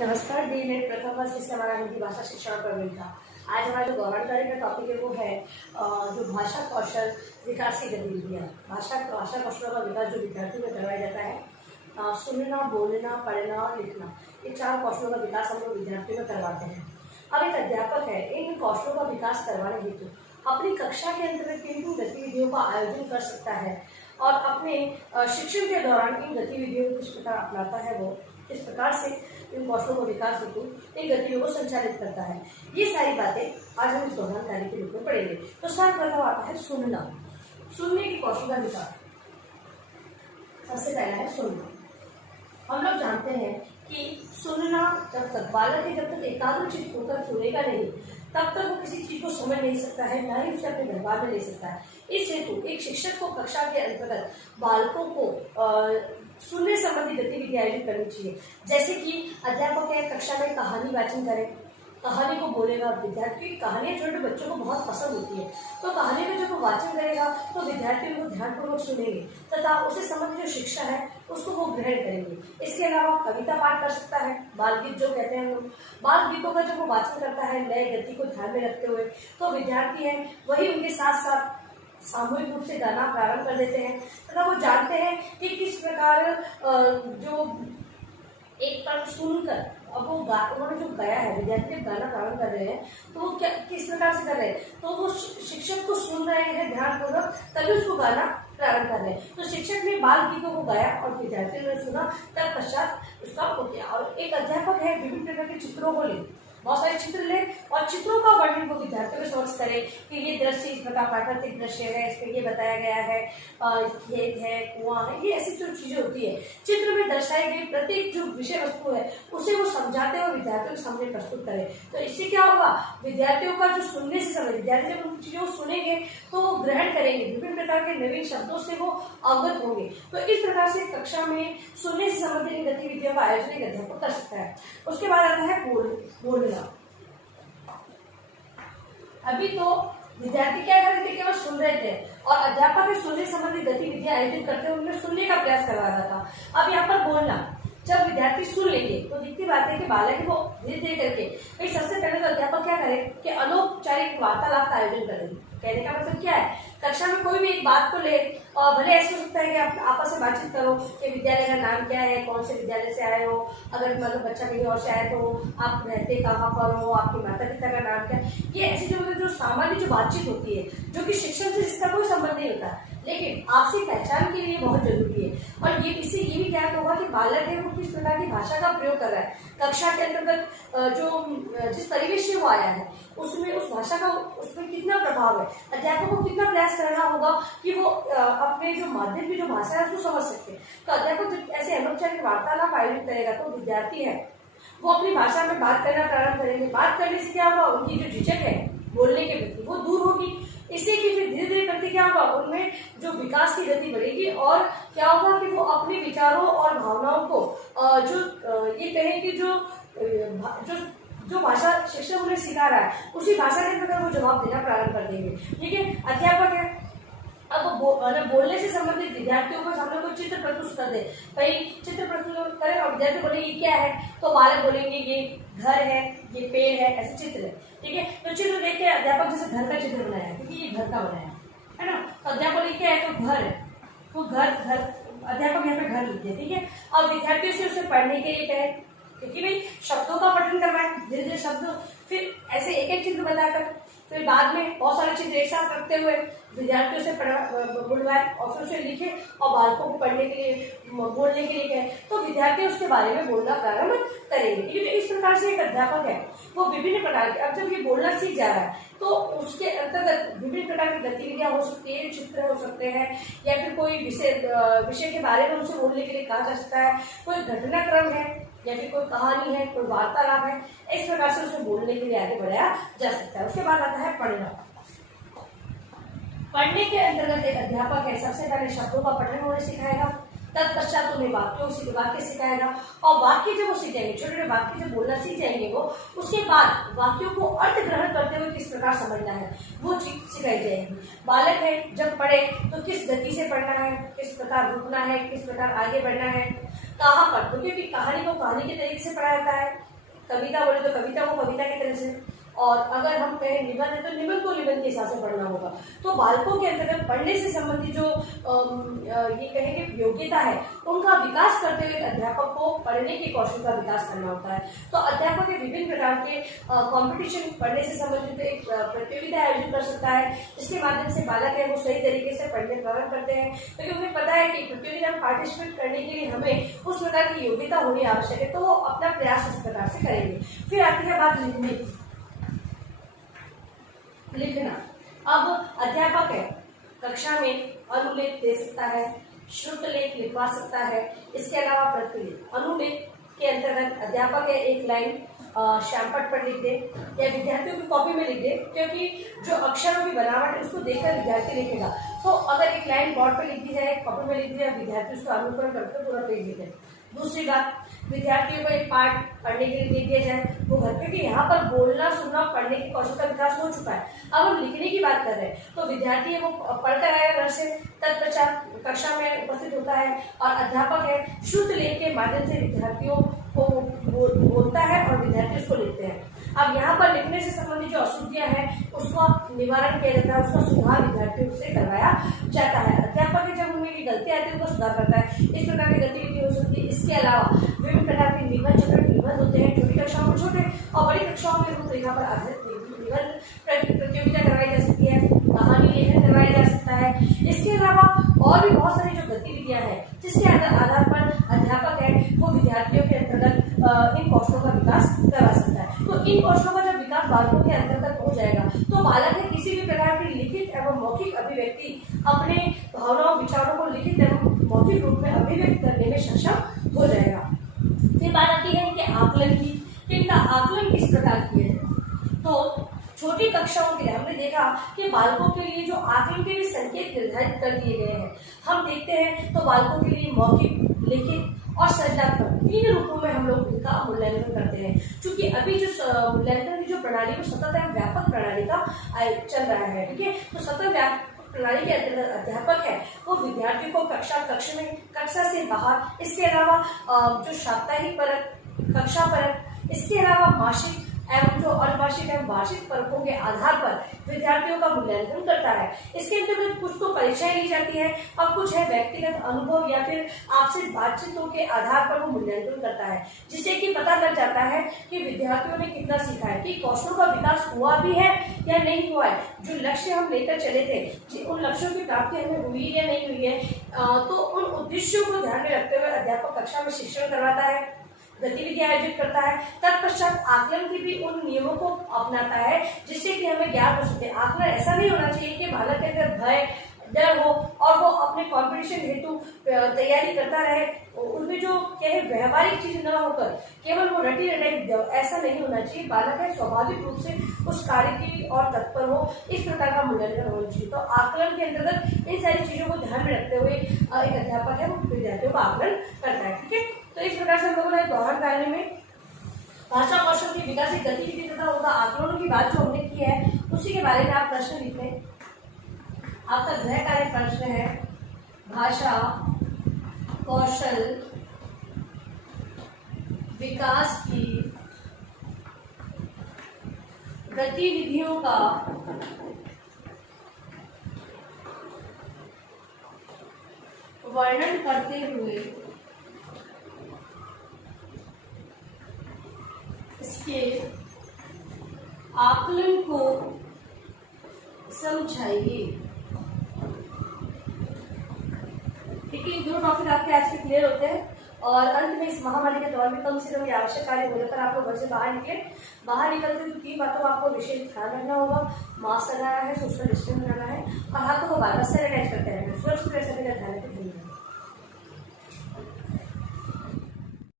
नमस्कार D net प्रथम वर्ष जिससे हमारा हिंदी भाषा शिक्षण प्रवीण था। आज हमारा जो गवर्नमेंट का टॉपिक है वो है जो भाषा कौशल विकास की गतिविधियाँ। भाषा कौशलों का विकास जो विद्यार्थियों में करवाया जाता है, सुनना, बोलना, पढ़ना और लिखना, ये 4 कौशलों का विकास हम लोग विद्यार्थियों में करवाते हैं। अब एक अध्यापक है, इन कौशलों का विकास करवाने हेतु अपनी कक्षा के अंतर्गत किन गतिविधियों का आयोजन कर सकता है और अपने शिक्षण के दौरान इन गतिविधियों को किस प्रकार अपनाता है, वो किस प्रकार से इन कौशलों को विकास हेतु इन गतिविधियों को संचालित करता है, ये सारी बातें आज हम इस दौरान कार्य के रूप में पढ़ेंगे। तो सर्वप्रथम आता है सुनना। सुनने की कौशल का विकास। सबसे पहला है सुनना। हम लोग जानते हैं कि सुनना जब तक बालक है, जब तक एकाग्रचित्त होकर सुनेगा नहीं, तब तक वो किसी चीज को समझ नहीं सकता है, ना ही उसे अपने व्यवहार में ले सकता है। इस हेतु एक शिक्षक को कक्षा के अंतर्गत बालकों को सुनने संबंधी गतिविधि आयोजित करनी चाहिए। जैसे कि अध्यापक है, कक्षा में कहानी वाचन करे, कहानी को बोलेगा। विद्यार्थी कहानियां छोटे बच्चों को बहुत पसंद होती है, तो कहानी का जब वो वाचन करेगा तो विद्यार्थी उनको ध्यानपूर्वक सुनेंगे तथा उससे संबंधित जो शिक्षा है उसको वो ग्रहण करेंगे। इसके अलावा कविता पाठ कर सकता है, बाल गीत जो कहते हैं लोग, बाल गीतों का जब वो वाचन करता है नए गति को ध्यान में रखते हुए, तो विद्यार्थी है वही उनके साथ साथ सामूहिक रूप से गाना प्रारंभ कर देते हैं तथा वो जानते हैं कि किस प्रकार जो एक बार सुनकर अब वो उन्होंने जो गाया है, विद्यार्थी जब गाना प्रारंभ कर रहे हैं तो वो किस प्रकार से कर रहे हैं, तो वो शिक्षक को सुन रहे हैं ध्यानपूर्वक, तभी उसको गाना प्रारंभ कर रहे हैं। तो शिक्षक ने बाल गीतों को गाया और विद्यार्थियों ने सुना, तत्पश्चात उसका हो गया। और एक अध्यापक है, विभिन्न प्रकार के चित्रों को ले, बहुत सारे चित्र ले और चित्रों का वर्णन को विद्यार्थियों को समझ करे कि ये दृश्य इस प्रकार प्राकृतिक दृश्य है, इसमें ये बताया गया है, खेत है, कुआं है, ये ऐसी जो चीजें होती है चित्र में दर्शाई गई प्रत्येक जो विषय वस्तु है उसे वो समझाते हुए विद्यार्थियों के सामने प्रस्तुत करे। तो इससे क्या होगा, विद्यार्थियों का जो सुनने से समय, विद्यार्थी जब उन चीजों को सुनेंगे तो वो ग्रहण करेंगे, विभिन्न प्रकार के नवीन शब्दों से वो अवगत होंगे। तो इस प्रकार से कक्षा में सुनने से संबंधित गतिविधियों का आयोजन एक अध्यापक कर सकता है। उसके बाद आता है बोलना। अभी तो विद्यार्थी क्या कर रहे थे, केवल सुन रहे थे और अध्यापक ने सुनने संबंधी गतिविधियां आयोजित करते हुए उन्हें सुनने का प्रयास करवा रहा था। अब यहाँ पर बोलना, जब विद्यार्थी सुन लेंगे तो दिखती बात है कि बालक को धीरे धीरे करके भाई सबसे पहले तो अध्यापक क्या करे कि अनौपचारिक वार्तालाप का आयोजन करें। कहने का मतलब क्या है, कक्षा में कोई भी एक बात को ले और भले ऐसा हो सकता है कि आप आपस में बातचीत करो कि विद्यालय का नाम क्या है, कौन से विद्यालय से आए हो, अगर मतलब बच्चा कहीं और से आए तो आप रहते कहाँ पर हो, आपके माता पिता का नाम क्या है। ये ऐसी जो मतलब जो सामान्य जो बातचीत होती है जो कि शिक्षण से इसका कोई संबंध नहीं होता, लेकिन आपसी पहचान के लिए बहुत जरूरी है। और ये इससे ये भी ज्ञात होगा कि बालक है वो किस प्रकार की भाषा का प्रयोग कर रहा है, कक्षा के अंतर्गत जो जिस परिवेश से वो आया है उसमें उस भाषा का उसमें कितना प्रभाव है। अध्यापक को कितना प्रयास करना होगा कि वो अपने जो माध्यम की जो भाषा है उसको समझ सके। तो अध्यापक जब ऐसे अनौपचारिक वार्तालाप आयोजित करेगा तो विद्यार्थी है वो अपनी भाषा में बात करना प्रारंभ करेंगे। बात करने से क्या होगा, उनकी जो झिझक है बोलने के प्रति वो दूर होगी। इससे कि फिर धीरे धीरे करके क्या होगा, उनमें जो विकास की गति बढ़ेगी और क्या होगा कि वो अपने विचारों और भावनाओं को जो ये कहें कि जो भाषा शिक्षक उन्हें सिखा रहा है उसी भाषा के अंदर वो जवाब देना प्रारंभ कर देंगे। ठीक है, अध्यापक है अब बोलने से संबंधित विद्यार्थियों को सामने कोई चित्र प्रस्तुत कर दे, भाई चित्र प्रस्तुत करें और विद्यार्थी बोले ये क्या है, तो बालक बोलेंगे ये घर है, ये पेड़ है, ऐसे चित्र है। ठीक है, तो चित्र देख के अध्यापक जैसे घर का चित्र बनाया क्योंकि ये घर का बनाया है ना, तो अध्यापक लिख के आए तो घर है, तो घर अध्यापक यहाँ पे घर लिख दिया। ठीक है, और विद्यार्थियों से उसे पढ़ने के लिए कहे क्योंकि भाई शब्दों का पठन करवाए, धीरे धीरे शब्द, फिर ऐसे एक एक चित्र बनाकर फिर बाद में बहुत सारे चित्र एक साथ रखते हुए विद्यार्थियों से बुलवाए और फिर उसे लिखे और बालकों को पढ़ने के लिए बोलने के लिए कहे, तो विद्यार्थी उसके बारे में बोलना प्रारंभ करेंगे। क्योंकि इस प्रकार से एक अध्यापक है वो विभिन्न प्रकार के, अब जब ये बोलना सीख जा रहा है तो उसके अंतर्गत विभिन्न प्रकार की गतिविधियां हो सकती है, चित्र हो सकते हैं या फिर कोई विषय के बारे में उनसे बोलने के लिए कहा जा सकता है, कोई घटनाक्रम है या फिर कोई कहानी है, कोई वार्तालाप है, इस प्रकार से उसे बोलने के लिए आगे बढ़ाया जा सकता है। उसके बाद आता है पढ़ना। पढ़ने के अंतर्गत एक अध्यापक है सबसे पहले शब्दों का पठन उन्हें सिखाएगा, तत्पश्चात उन्हें वाक्य सिखाएगा और वाक्य जब वो सीख जाएंगे, छोटे छोटे वाक्य जब बोलना सीख जाएंगे वो, उसके बाद वाक्यों को अर्थ ग्रहण करते हुए किस प्रकार समझना है वो चीज सिखाई जाएगी। बालक है जब पढ़े तो किस गति से पढ़ना है, किस प्रकार रुकना है, किस प्रकार आगे बढ़ना है, कहाँ पर, क्योंकि कहानी को कहानी के तरीके से पढ़ा जाता है, कविता बोले तो कविता को कविता की तरह से, और अगर हम कहें निबंध है तो निबंध को निबंध के हिसाब से पढ़ना होगा। तो बालकों के अंतर्गत पढ़ने से संबंधित जो ये कहेंगे योग्यता है उनका विकास करते हुए अध्यापक को पढ़ने के कौशल का विकास करना होता है। तो अध्यापक के विभिन्न प्रकार के कंपटीशन पढ़ने से संबंधित एक प्रतियोगिता आयोजित कर सकता है, जिसके माध्यम से बालक है वो सही तरीके से पढ़ने प्रारंभ करते हैं, क्योंकि उन्हें पता है कि प्रतियोगिता में पार्टिसिपेट करने के लिए हमें उस प्रकार की योग्यता होनी आवश्यक है, तो वो अपना प्रयास उस प्रकार से करेंगे। फिर आती है बात लिखना। अब अध्यापक है कक्षा में अनुलेख दे सकता है, श्रुतलेख लिखवा सकता है, इसके अलावा प्रतिलेख। अनुलेख के अंतर्गत अध्यापक है एक लाइन श्यामपट पर लिख दे या विद्यार्थियों की कॉपी में लिख दे, क्योंकि जो अक्षरों की बनावट है उसको देखकर विद्यार्थी लिखेगा। तो अगर एक लाइन बोर्ड पर लिख दी जाए, कॉपी में लिख दी जाए, विद्यार्थी उसका अनुकरण करके पूरा पेज लिखे। दूसरी बात, विद्यार्थियों को एक पाठ पढ़ने के लिए दे दिया जाए, वो घर पे, कि यहाँ पर बोलना सुनना पढ़ने की कौशल का विकास हो चुका है, अब हम लिखने की बात कर रहे हैं। तो विद्यार्थी है वो पढ़कर आएगा घर से, तत्पश्चात कक्षा में उपस्थित होता है और अध्यापक है शुद्ध लेख के माध्यम से विद्यार्थियों को बोलता है और विद्यार्थी उसको लिखते हैं। अब यहाँ पर लिखने से संबंधित जो अशुद्धियां हैं उसका निवारण किया जाता है, उसका सुधार विद्यार्थियों से करवाया जाता है। अध्यापक जब उनमें की गलतियां आती है उनका सुधार करता है। इस प्रकार की गतिविधि हो सकती है। इसके अलावा विभिन्न प्रकार के निबंध निबंध होते हैं, छोटी कक्षाओं में छोटे और बड़ी कक्षाओं में रूपरेखा पर आधारित निबंध प्रतियोगिता करवाई जा सकती है, कहानी लेखन करवाया जा सकता है। इसके अलावा और भी बहुत सारी जो गतिविधियां हैं जिसके आधार पर अध्यापक है वो विद्यार्थियों के अंतर्गत इन कौशलों का विकास करवा सकता है। तो इन कौशलों का जब विकास बालकों के अंतर्गत हो जाएगा तो बालक है किसी भी प्रकार की लिखित एवं मौखिक अभिव्यक्ति अपने भावनाओं विचारों को लिखित एवं मौखिक रूप में अभिव्यक्त करने में सक्षम हो जाएगा। फिर बात आती है कि आकलन की, कि इनका आकलन किस प्रकार किया जाए। तो छोटी कक्षाओं के लिए हमने देखा कि बालकों के लिए जो आकलन के लिए संकेत निर्धारित कर दिए गए हैं। हम देखते हैं तो बालकों के लिए मौखिक, लिखित और सृजनात्मक 3 रूपों में हम लोग इनका मूल्यांकन करते हैं। क्योंकि अभी जो मूल्यांकन की जो प्रणाली को सतत एवं व्यापक प्रणाली का चल रहा है, ठीक है। तो सतत व्यापक प्रणाली के अंतर्गत अध्यापक है वो विद्यार्थियों को कक्षा में, कक्षा से बाहर, इसके अलावा जो साप्ताहिक परक, कक्षा परक, इसके अलावा मासिक एवं जो अर्धवार्षिक एवं वार्षिक परकों के आधार पर विद्यार्थियों का मूल्यांकन करता है। इसके अंतर्गत कुछ तो परीक्षाएं ली जाती है और कुछ है व्यक्तिगत अनुभव या फिर आपसे बातचीतों के आधार पर वो मूल्यांकन करता है, जिससे कि पता लग जाता है कि विद्यार्थियों ने कितना सीखा है, कि कौशलों का विकास हुआ भी है या नहीं हुआ है। जो लक्ष्य हम लेकर चले थे उन लक्ष्यों की प्राप्ति हमें हुई या नहीं हुई है, तो उन उद्देश्यों को ध्यान में रखते हुए अध्यापक कक्षा में शिक्षण करवाता है, गतिविधि आयोजित करता है। तत्पश्चात आकलन की भी उन नियमों को अपनाता है जिससे कि हमें ज्ञान हो सके। आकलन ऐसा नहीं होना चाहिए कि बालक के अंदर भय, डर हो और वो अपने कंपटीशन हेतु तैयारी करता रहे, उनमें जो क्या है व्यवहारिक चीज न होकर केवल वो रटी रटाई, ऐसा नहीं होना चाहिए। बालक है स्वाभाविक रूप से उस कार्य की और तत्पर हो, इस प्रकार का मूल्यांकन होना चाहिए। तो आकलन के अंतर्गत इन सारी चीजों को ध्यान में रखते हुए एक अध्यापक है वो विद्यार्थियों का आकलन करता है, ठीक है। तो इस प्रकार से हम लोगों ने गौहर कार्य में भाषा कौशल की विकास गतिविधि तथा उनका आकलनों की बात जो हमने की है उसी के बारे में आप प्रश्न लिखें। आपका गृह कार्य प्रश्न है भाषा कौशल विकास की गतिविधियों का वर्णन करते हुए इसके आकलन को समझाइए। ठीक है, दोनों टॉपिक आपके आज के क्लियर होते हैं और अंत में इस महामारी के दौर में कम से कम ये आवश्यक कार्य होने पर आप लोग घर से बाहर निकले। बाहर निकलते हुए 3 बातों का आपको विशेष ध्यान रखना होगा। मास्क लगाना है, सोशल डिस्टेंस रहना है और हाथों को बार-बार सैनिटाइज करते रहना है। सुरक्षित रह सके ध्यान रखें।